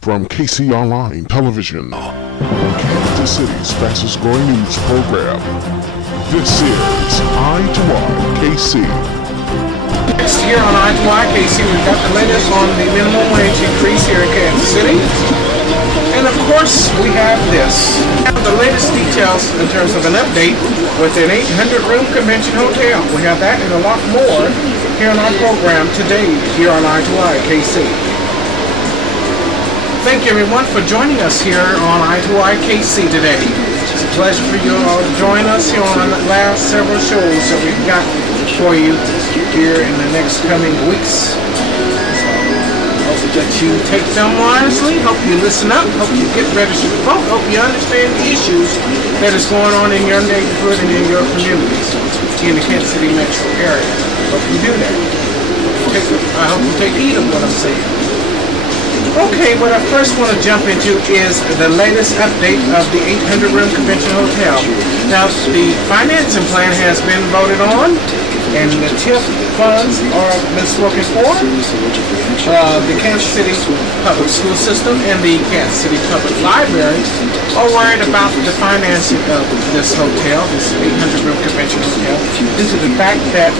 From KC Online Television, Kansas City's fastest growing news program, this is Eye to Eye KC. Next here on Eye to Eye KC, we've got the latest on the minimum wage increase here in Kansas City. And of course, we have this. We have the latest details in terms of an update with an 800-room convention hotel. We have that and a lot more here on our program today here on Eye to Eye KC. Thank you everyone for joining us here on Eye to Eye KC today. It's a pleasure for you all to join us here on the last several shows that we've got for you here in the next coming weeks. Hope that you take them wisely, hope you listen up, hope you get registered to vote, hope you understand the issues that is going on in your neighborhood and in your communities in the Kansas City metro area. Hope you do that. I hope you take heed of what I'm saying. Okay, what I first want to jump into is the latest update of the 800-room convention hotel. Now, the financing plan has been voted on, and the TIF funds are been spoken for. The Kansas City Public School System and the Kansas City Public Library are worried about the financing of this hotel, this 800-room convention hotel, due to the fact that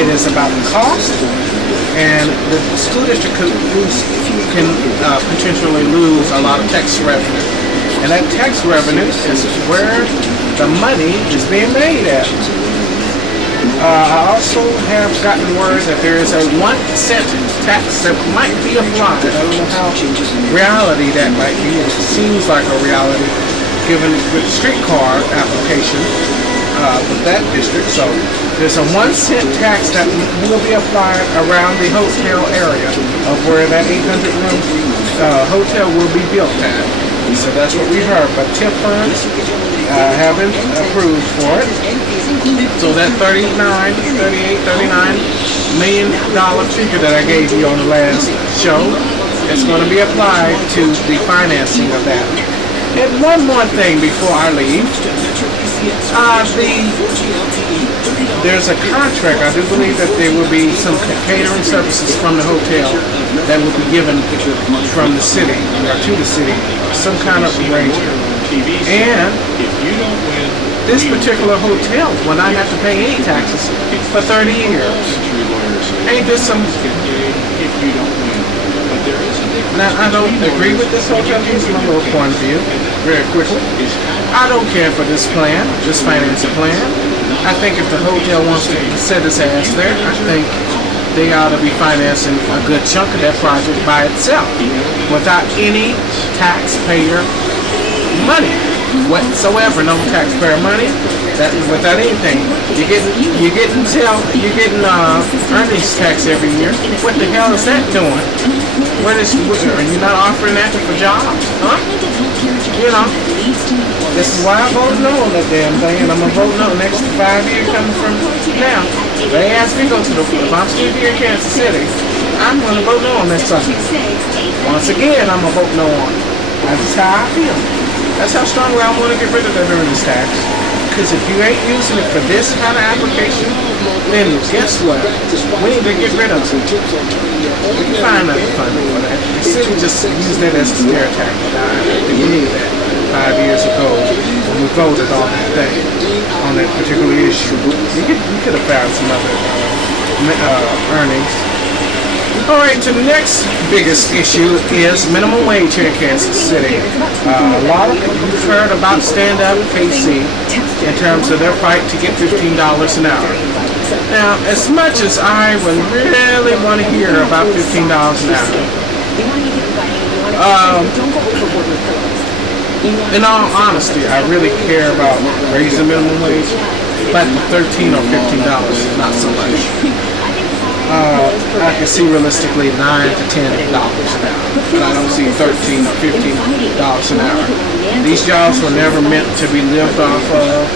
it is about the cost, and the school district can potentially lose a lot of tax revenue. And that tax revenue is where the money is being made at. I also have gotten word that there is a 1-cent tax that might be applied. I don't know how reality that might be. It seems like a reality given with the streetcar application with that district. So there's a 1-cent tax that will be applied around the hotel area of where that 800-room hotel will be built at. So that's what we heard. But TIF funds haven't approved for it. So that $39 million figure that I gave you on the last show is going to be applied to the financing of that. And one more thing before I leave. There's a contract. I do believe that there will be some catering services from the hotel that will be given from the city or to the city, some kind of arrangement. And this particular hotel will not have to pay any taxes for 30 years. Ain't this some? Now, I don't agree with this hotel. Here's my little point of view, very quickly. I don't care for this plan, this financing plan. I think if the hotel wants to set its ass there, I think they ought to be financing a good chunk of that project by itself, without any taxpayer money whatsoever. No taxpayer money. Without anything. You're getting earnings tax every year. What the hell is that doing? Are you not offering that for jobs? Huh? You know, this is why I voted no on that damn thing, and I'm gonna vote no next 5 years coming from now. They asked me to go to if I'm still here in Kansas City, I'm gonna vote no on this something. Once again, I'm gonna vote no on it. That's how I feel. That's how strongly I want to get rid of that earnings tax. Because if you ain't using it for this kind of application, then guess what? We need to get rid of it. We can find another funding for that. The city just used that as a scare tactic. I believe that 5 years ago when we voted on that thing, on that particular issue. We could have found some other earnings. Alright, so the next biggest issue is minimum wage here in Kansas City. A lot of people have heard about Stand Up KC in terms of their fight to get $15 an hour. Now, as much as I would really want to hear about $15 an hour, in all honesty, I really care about raising the minimum wage, but $13 or $15, not so much. I can see realistically $9 to $10 an hour, but I don't see $13 or $15 an hour. These jobs were never meant to be lived off of,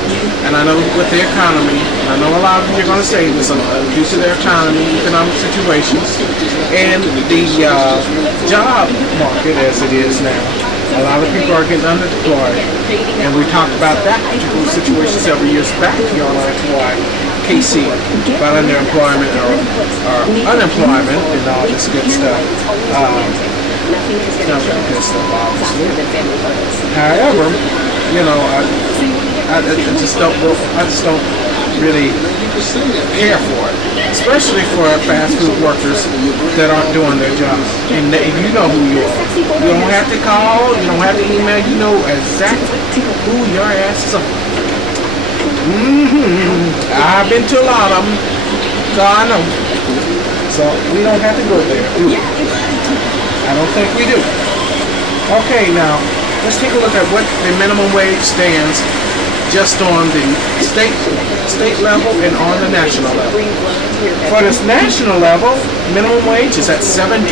and I know with the economy, I know a lot of you are going to say this due to their economy, economic situations, and the job market as it is now. A lot of people are getting underemployed, and we talked about that particular situation several years back here on KC about underemployment or unemployment and all this good stuff. not that good stuff, obviously. However, you know, I just don't really care for it, especially for fast food workers that aren't doing their job. And you know who you are. You don't have to call, you don't have to email, you know exactly who your asses are. I've been to a lot of them, so I know. So we don't have to go there, do we? I don't think we do. Okay, now let's take a look at what the minimum wage stands just on the state level and on the national level. For this national level, minimum wage is at $7.25.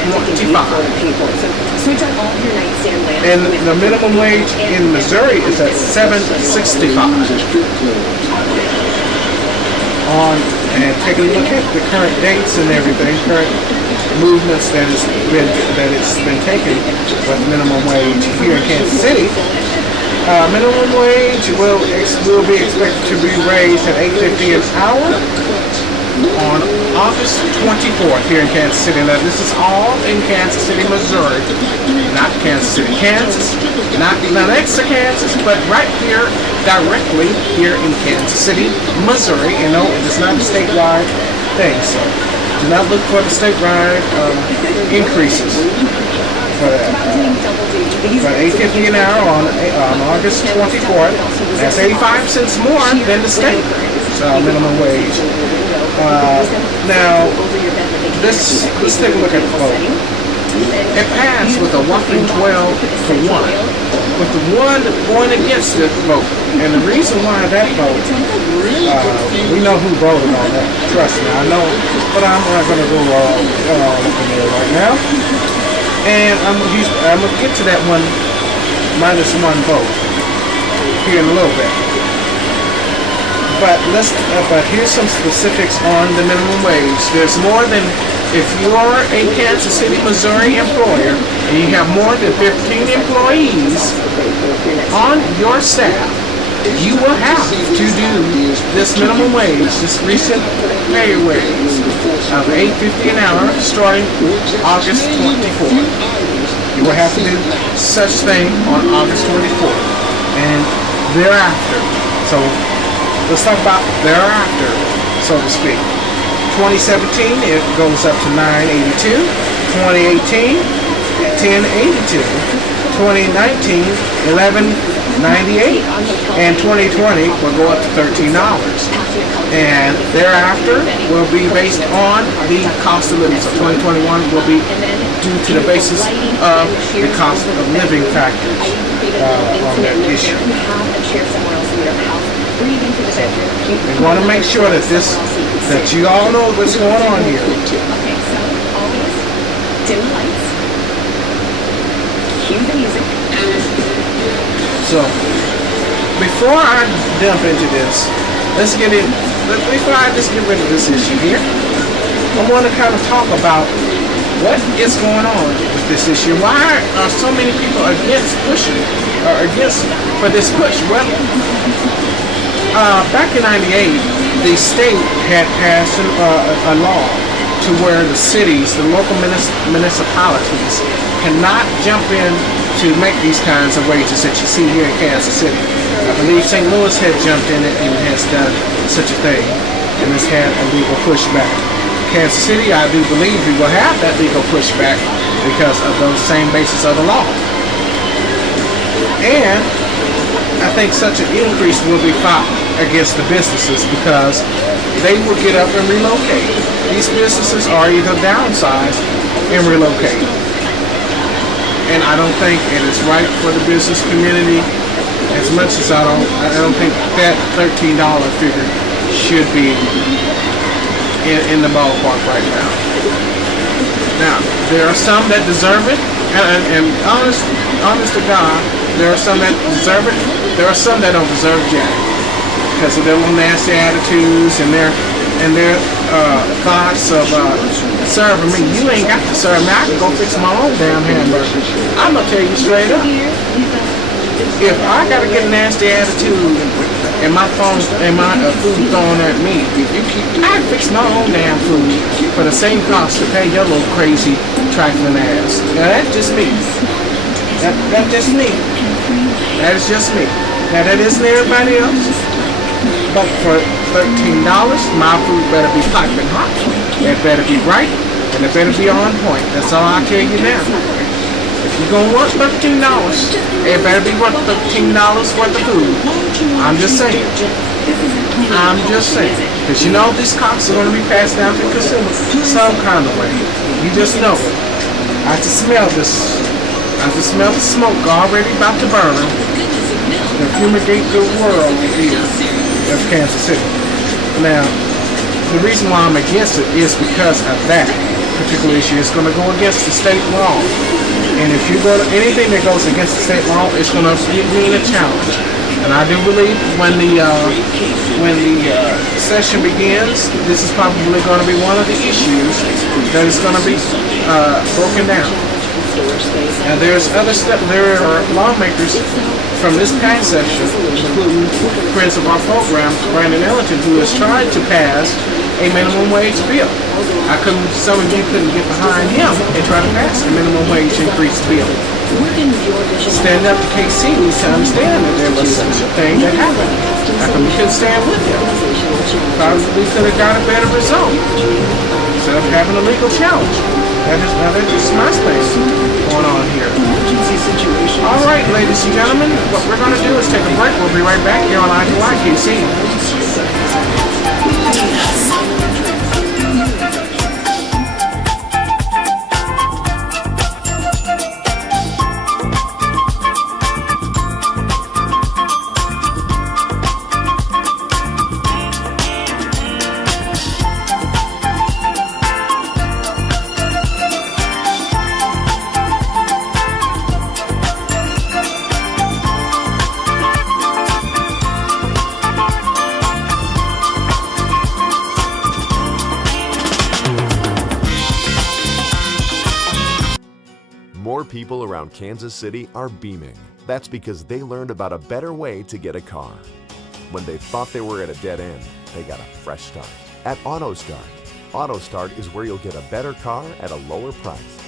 And the minimum wage in Missouri is at $7.65. And take a look at the current dates and everything, current movements that it's been taken with minimum wage here in Kansas City. Minimum wage will be expected to be raised at $8.50 an hour on August 24th here in Kansas City. Now this is all in Kansas City, Missouri, not Kansas City, Kansas, not next to Kansas, but right here, directly here in Kansas City, Missouri. You know, it is not a statewide thing, so do not look for the statewide increases for that. But $8.50 an hour on August 24th. That's 85 cents more than the state minimum wage. Now, let's take a look at the vote. It passed with a whopping 12-1, with the one going against this vote. And the reason why that vote, we know who voted on that. Trust me, I know, but I'm not going to go all in there right now. And I'm gonna get to that -1 vote here in a little bit. But here's some specifics on the minimum wage. There's more than, if you're a Kansas City, Missouri employer and you have more than 15 employees on your staff, you will have to do this minimum wage, this recent pay raise of $8.50 an hour starting August 24th. You will have to do such thing on August 24th and thereafter. So let's talk about thereafter, so to speak. 2017, it goes up to $9.82. 2018, $10.82. 2019, $11.98, and 2020 will go up to $13. And thereafter will be based on the cost of living. So 2021 will be due to the basis of the cost of living factors on that issue. We want to make sure that you all know what's going on here. So, before I jump into this, before I just get rid of this issue here, I want to kind of talk about what is going on with this issue. Why are so many people against pushing, or against for this push? Well, back in '98, the state had passed a law to where the cities, the local municipalities, cannot jump in to make these kinds of wages that you see here in Kansas City. I believe St. Louis had jumped in it and has done such a thing and has had a legal pushback. Kansas City, I do believe we will have that legal pushback because of those same basis of the law. And I think such an increase will be fought against the businesses because they will get up and relocate. These businesses are either downsized and relocate. And I don't think it is right for the business community. As much as I don't think that $13 figure should be in the ballpark right now. Now, there are some that deserve it, and honest to God, there are some that deserve it. There are some that don't deserve jack because of their little nasty attitudes and their thoughts of serving me. You ain't got to serve me. I can go fix my own damn hamburger. I'm gonna tell you straight up. If I gotta get a nasty attitude and my phone and my food thrown at me, I can fix my own damn food. for the same cost to pay your little crazy trifling ass. Now that's just me. That's just me. That is just me. Now that isn't everybody else. But for $13, my food better be piping hot. It better be right, and it better be on point. That's all I tell you now. If you're gonna worth $13, it better be worth $13 worth of food. I'm just saying. I'm just saying. Because you know these costs are gonna be passed down to consumers some kind of way. You just know it. I can smell this. I can smell the smoke already about to burn. To fumigate the world here of Kansas City. Now, the reason why I'm against it is because of that particular issue. It's going to go against the state law. And if you go to anything that goes against the state law, it's going to mean a challenge. And I do believe when the session begins, this is probably going to be one of the issues that is going to be broken down. And there are lawmakers from this past session, including friends of our program, Brandon Ellington, who has tried to pass a minimum wage bill. Some of you couldn't get behind him and try to pass a minimum wage increase bill. Stand up to KCMO to understand that there was such a thing that happened. How come we couldn't stand with him? Probably could have got a better result instead of having a legal challenge. That's just my space going on here. All right, ladies and gentlemen, what we're going to do is take a break. We'll be right back here on I2I KC. More people around Kansas City are beaming. That's because they learned about a better way to get a car. When they thought they were at a dead end, they got a fresh start at AutoStart. AutoStart is where you'll get a better car at a lower price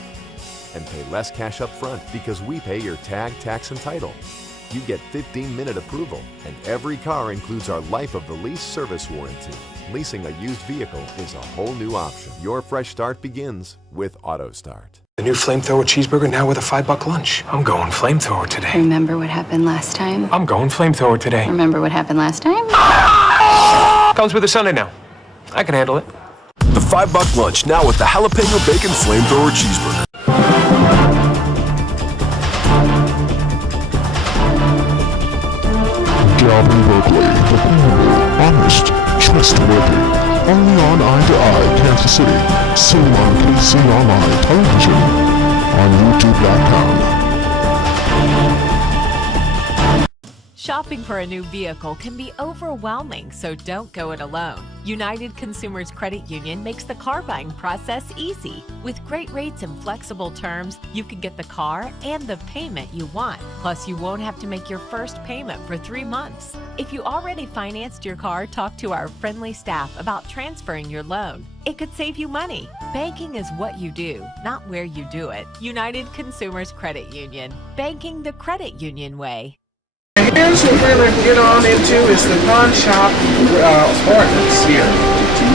and pay less cash up front because we pay your tag, tax, and title. You get 15-minute approval, and every car includes our life of the lease service warranty. Leasing a used vehicle is a whole new option. Your fresh start begins with AutoStart. The new flamethrower cheeseburger now with a $5 lunch. I'm going flamethrower today. Remember what happened last time? I'm going flamethrower today. Remember what happened last time? Comes with a Sunday now. I can handle it. The $5 lunch now with the jalapeno bacon flamethrower cheeseburger. Galvin Berkeley, dependable, honest, trustworthy. Only on I2I Kansas City. Soon on KC Online Television. On YouTube.com. Shopping for a new vehicle can be overwhelming, so don't go it alone. United Consumers Credit Union makes the car buying process easy. With great rates and flexible terms, you can get the car and the payment you want. Plus, you won't have to make your first payment for 3 months. If you already financed your car, talk to our friendly staff about transferring your loan. It could save you money. Banking is what you do, not where you do it. United Consumers Credit Union. Banking the credit union way. Here's what we're going to get on into is the pawn shop ordinance here.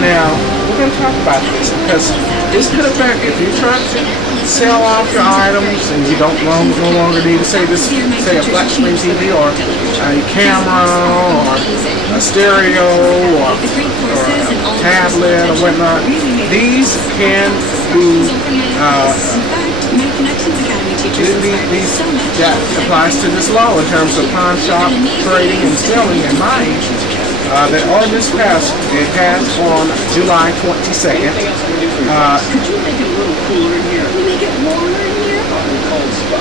Now, we're going to talk about this because this could affect if you're trying to sell off your items and you don't no longer need to say a flat screen TV or a camera or a stereo or a tablet or whatnot. These can be that applies to this law in terms of pawn shop trading and selling and buying. The ordinance passed. It passed on July 22nd.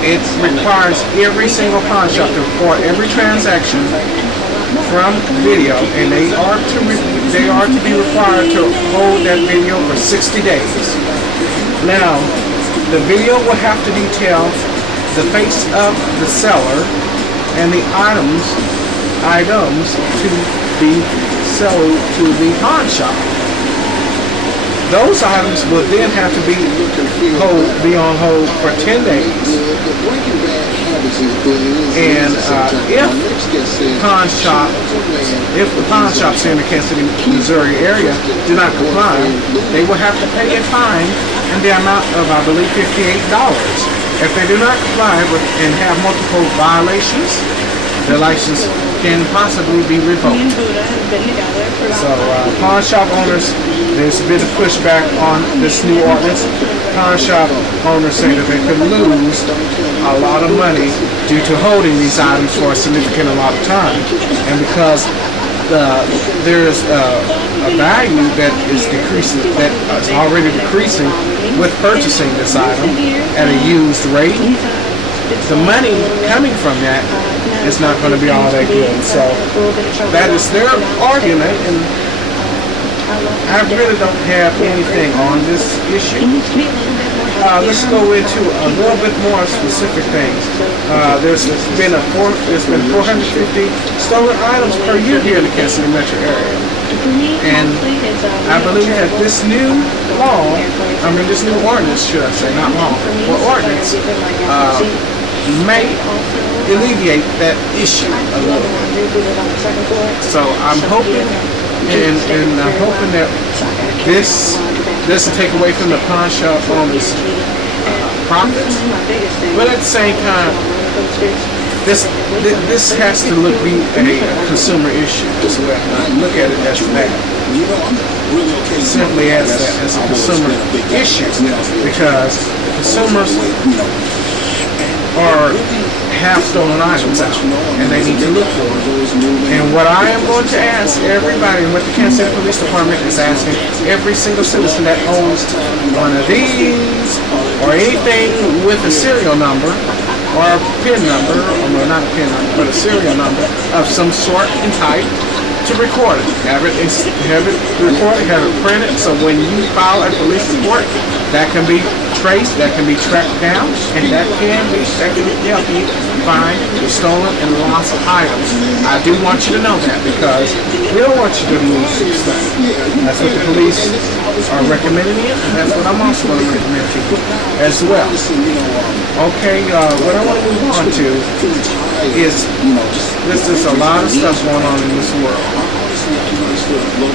It requires every single pawn shop to report every transaction from video, and they are to be required to hold that video for 60 days. Now, the video will have to detail the face of the seller and the items to be sold to the pawn shop. those items will then have to be on hold for 10 days. And if the pawn shops in the Kansas City, Missouri area do not comply, they will have to pay a fine in the amount of, I believe, $58. If they do not comply with and have multiple violations, their license can possibly be revoked. So pawn shop owners, there's been a pushback on this new ordinance. Pawn shop owners say that they could lose a lot of money due to holding these items for a significant amount of time. And because there's a value that is decreasing, that is already decreasing with purchasing this item at a used rate, the money coming from that is not going to be all that good. So that is their argument, and I really don't have anything on this issue. Let's go into a little bit more specific things. There's been 450 stolen items per year here in the Kansas City metro area. And I believe that this new ordinance, should I say, not law, but ordinance, may alleviate that issue a little bit. So I'm hoping, and I'm hoping that this will take away from the pawn shop owners' profits. But at the same time, this has to be a consumer issue as well. Look at it as that. Simply as a consumer issue, because consumers have stolen items out, and they need to look for it. And what I am going to ask everybody, and what the Kansas City Police Department is asking every single citizen that owns one of these or anything with a serial number or a PIN number, or well, not a PIN number, but a serial number of some sort and type, to record it. Have it recorded, have it printed, so when you file a police report, that can be traced, that can be tracked down, and that can help you find stolen and lost items. I do want you to know that, because we don't want you to lose stuff. That's what the police are recommending it, and that's what I'm also going to recommend to you as well. Okay, what I want to move on to is there's just a lot of stuff going on in this world.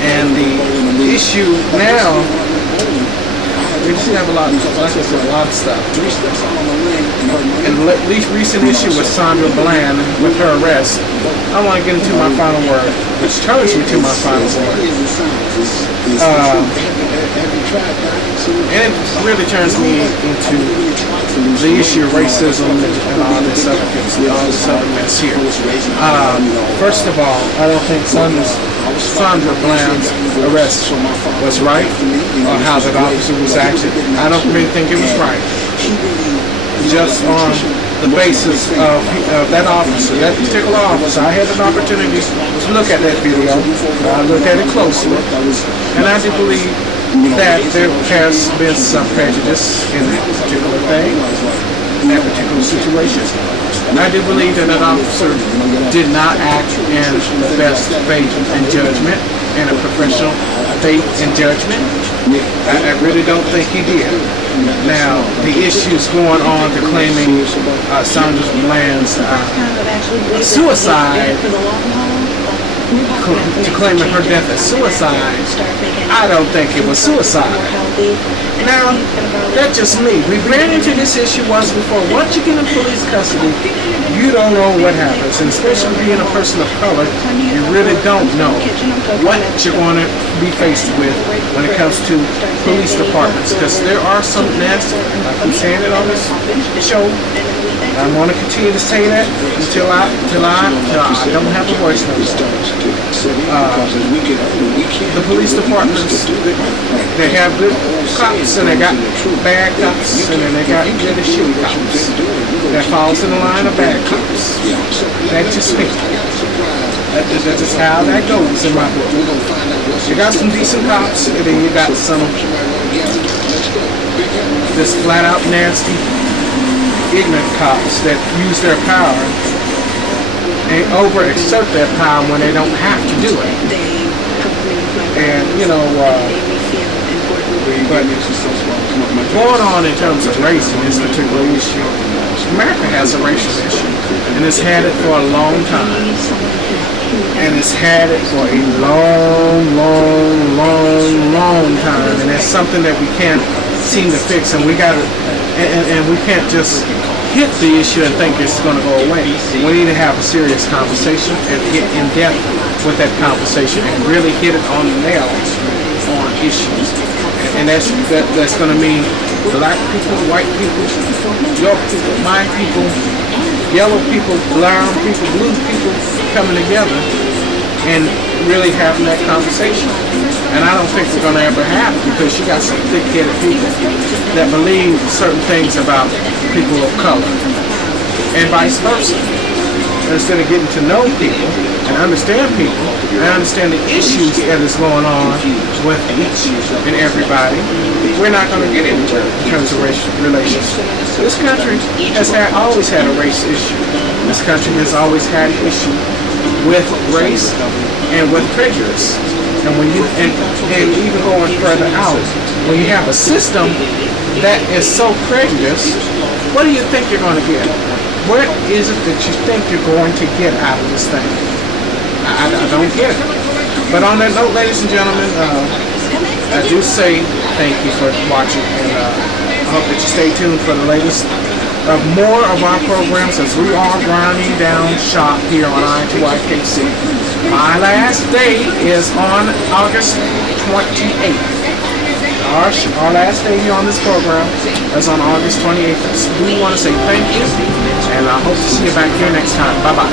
And the issue now, we just have a lot of stuff. And the least recent issue with Sandra Bland with her arrest, I want to get into my final word, which turns me to my final word. And it really turns me into the issue of racism and all this other mess here. First of all, I don't think Sandra Bland's arrest was right, or how that officer was acting. I don't really think it was right. Just on the basis of that officer, that particular officer, I had an opportunity to look at that video. I looked at it closely, and I do believe that there has been some prejudice in that particular thing, in that particular situation. And I do believe that that officer did not act in the best faith and judgment, in a professional faith and judgment. I really don't think he did. Now, the issues going on to claiming Sandra Bland's suicide, to claiming her death as suicide, I don't think it was suicide. Now, that's just me. We've ran into this issue once before. Once you get in police custody, you don't know what happens. And especially being a person of color, you really don't know what you're going to be faced with when it comes to police departments. Because there are some nasty, like I'm saying it on this show, I'm going to continue to say that until I don't have a voice no more. The police departments, they have good cops, and they got bad cops, and then they got really shitty cops. That falls in the line of bad cops. That's just me. That's just how that goes in my book. You got some decent cops, and then you got some this flat out nasty, ignorant cops that use their power and overexert their power when they don't have to do it. And But going on in terms of race in this particular issue, America has a racial issue, and it's had it for a long time. And it's had it for a long time, and it's something that we can't seem to fix, and we can't just hit the issue and think it's going to go away. We need to have a serious conversation and get in depth with that conversation and really hit it on the nail on issues. And that's going to mean black people, white people, your people, my people, yellow people, brown people, blue people coming together and really having that conversation. And I don't think we're going to ever have it, because you got some thick-headed people that believe certain things about people of color, and vice versa. Instead of getting to know people and understand people and understand the issues that is going on with each and everybody, we're not going to get anywhere in terms of racial relations. This country has always had a race issue. This country has always had an issue with race and with prejudice. And when you and even going further out, when you have a system that is so prejudiced, what do you think you're going to get? What is it that you think you're going to get out of this thing? I don't get it. But on that note, ladies and gentlemen, I do say thank you for watching, and I hope that you stay tuned for the latest of more of our programs as we are grinding down shop here on I2IKC. My last day is on August 28th. Our last day here on this program is on August 28th. We want to say thank you, and I hope to see you back here next time. Bye-bye.